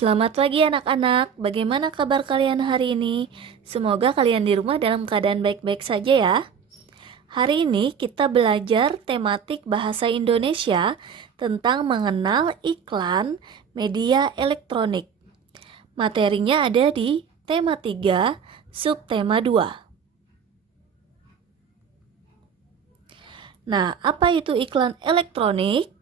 Selamat pagi anak-anak, bagaimana kabar kalian hari ini? Semoga kalian di rumah dalam keadaan baik-baik saja ya. Hari ini kita belajar tematik bahasa Indonesia tentang mengenal iklan media elektronik. Materinya ada di tema 3, subtema 2. Nah, apa itu iklan elektronik?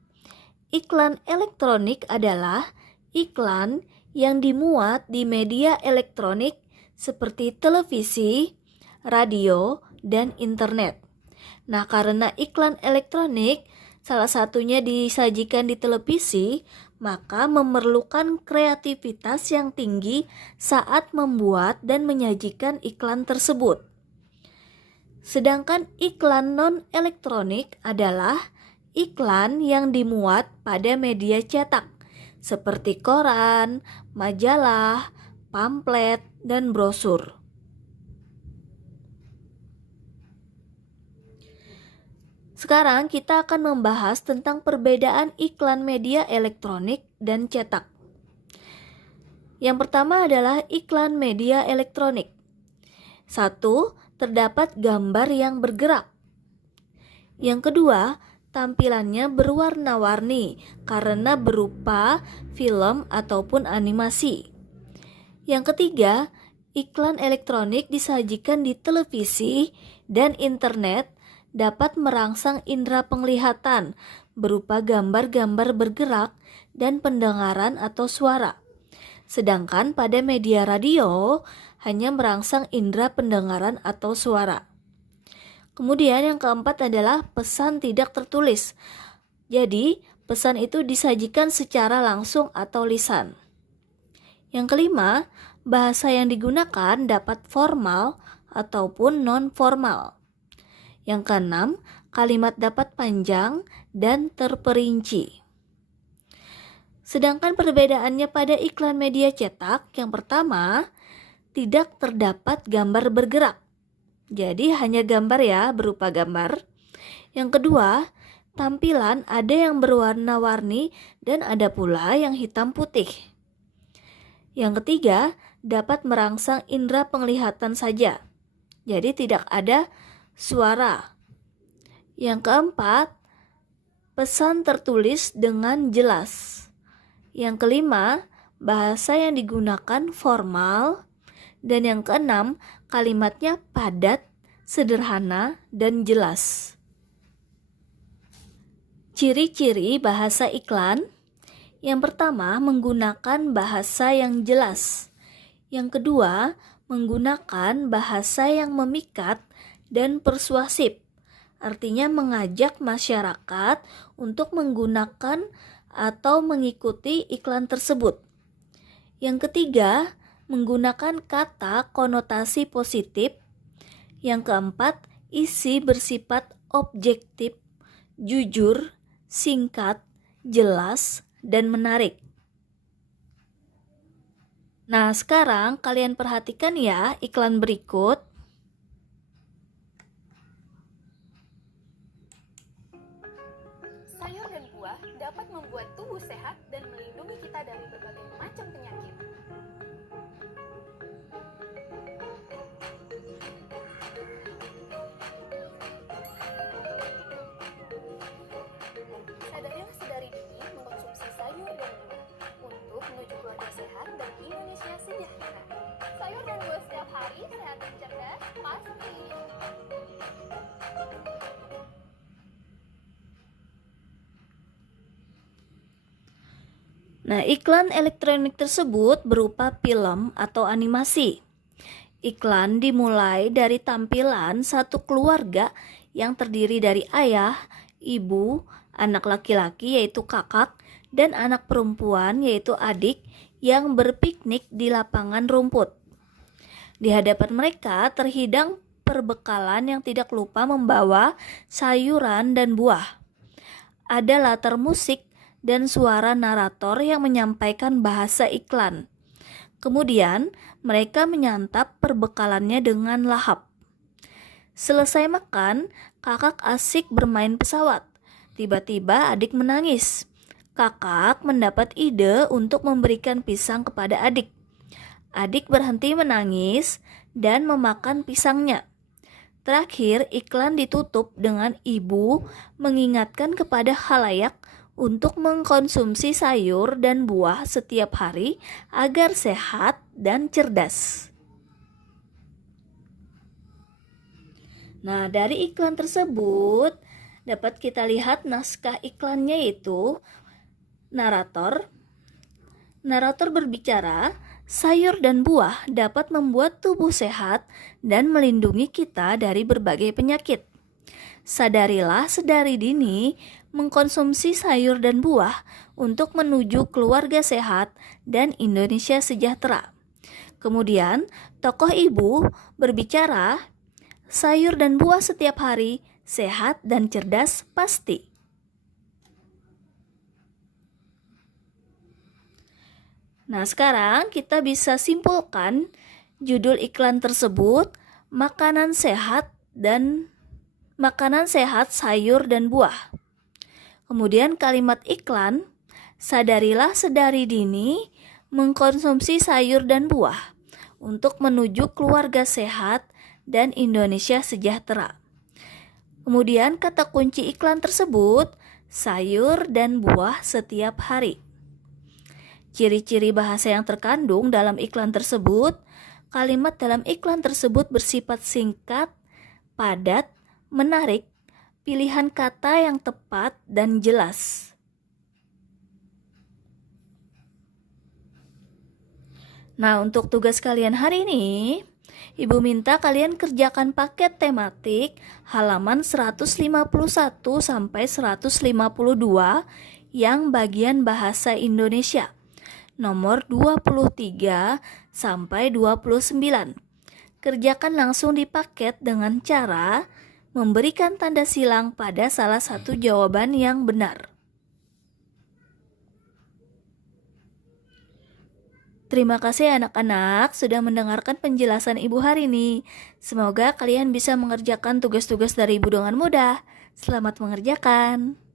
Iklan elektronik adalah iklan yang dimuat di media elektronik seperti televisi, radio, dan internet. Nah, karena iklan elektronik salah satunya disajikan di televisi, maka memerlukan kreativitas yang tinggi saat membuat dan menyajikan iklan tersebut. Sedangkan iklan non-elektronik adalah iklan yang dimuat pada media cetak, seperti koran, majalah, pamflet, dan brosur. Sekarang kita akan membahas tentang perbedaan iklan media elektronik dan cetak. Yang pertama adalah iklan media elektronik. 1. Terdapat gambar yang bergerak. Yang kedua, tampilannya berwarna-warni karena berupa film ataupun animasi. Yang ketiga, iklan elektronik disajikan di televisi dan internet dapat merangsang indera penglihatan berupa gambar-gambar bergerak dan pendengaran atau suara. Sedangkan pada media radio hanya merangsang indera pendengaran atau suara. Kemudian yang keempat adalah pesan tidak tertulis. Jadi, pesan itu disajikan secara langsung atau lisan. Yang kelima, bahasa yang digunakan dapat formal ataupun non-formal. Yang keenam, kalimat dapat panjang dan terperinci. Sedangkan perbedaannya pada iklan media cetak, yang pertama, tidak terdapat gambar bergerak. Jadi hanya gambar ya, berupa gambar. Yang kedua, tampilan ada yang berwarna-warni dan ada pula yang hitam putih. Yang ketiga, dapat merangsang indera penglihatan saja. Jadi tidak ada suara. Yang keempat, pesan tertulis dengan jelas. Yang kelima, bahasa yang digunakan formal. Dan yang keenam, kalimatnya padat, sederhana, dan jelas. Ciri-ciri bahasa iklan. Yang pertama, menggunakan bahasa yang jelas. Yang kedua, menggunakan bahasa yang memikat dan persuasif. Artinya mengajak masyarakat untuk menggunakan atau mengikuti iklan tersebut. Yang ketiga, menggunakan kata konotasi positif. Yang keempat, isi bersifat objektif, jujur, singkat, jelas, dan menarik. Nah, sekarang kalian perhatikan ya iklan berikut. Sayur dan buah dapat membuat tubuh sehat dan melindungi kita dari berbagai macam penyakit. Sadarilah sedari dini mengkonsumsi sayur dan buah untuk menuju keluarga sehat dan Indonesia sejahtera. Sayur dan buah setiap hari sehat dan cerdas pasti. Nah, iklan elektronik tersebut berupa film atau animasi. Iklan dimulai dari tampilan satu keluarga yang terdiri dari ayah, ibu, anak laki-laki yaitu kakak, dan anak perempuan yaitu adik yang berpiknik di lapangan rumput. Di hadapan mereka terhidang perbekalan yang tidak lupa membawa sayuran dan buah. Ada latar musik dan suara narator yang menyampaikan bahasa iklan. Kemudian, mereka menyantap perbekalannya dengan lahap. Selesai makan, kakak asik bermain pesawat. Tiba-tiba adik menangis. Kakak mendapat ide untuk memberikan pisang kepada adik. Adik berhenti menangis dan memakan pisangnya. Terakhir, iklan ditutup dengan ibu mengingatkan kepada khalayak untuk mengkonsumsi sayur dan buah setiap hari agar sehat dan cerdas. Nah, dari iklan tersebut dapat kita lihat naskah iklannya, yaitu narator. Narator berbicara, sayur dan buah dapat membuat tubuh sehat dan melindungi kita dari berbagai penyakit. Sadarilah sedari dini mengkonsumsi sayur dan buah untuk menuju keluarga sehat dan Indonesia sejahtera. Kemudian, tokoh ibu berbicara, sayur dan buah setiap hari, sehat dan cerdas pasti. Nah, sekarang kita bisa simpulkan judul iklan tersebut, makanan sehat sayur dan buah. Kemudian kalimat iklan, sadarilah sedari dini mengkonsumsi sayur dan buah untuk menuju keluarga sehat dan Indonesia sejahtera. Kemudian kata kunci iklan tersebut, sayur dan buah setiap hari. Ciri-ciri bahasa yang terkandung dalam iklan tersebut, kalimat dalam iklan tersebut bersifat singkat, padat, menarik, pilihan kata yang tepat dan jelas. Nah, untuk tugas kalian hari ini, Ibu minta kalian kerjakan paket tematik halaman 151 sampai 152 yang bagian bahasa Indonesia, nomor 23 sampai 29. Kerjakan langsung di paket dengan cara memberikan tanda silang pada salah satu jawaban yang benar. Terima kasih anak-anak sudah mendengarkan penjelasan Ibu hari ini. Semoga kalian bisa mengerjakan tugas-tugas dari Ibu dengan mudah. Selamat mengerjakan.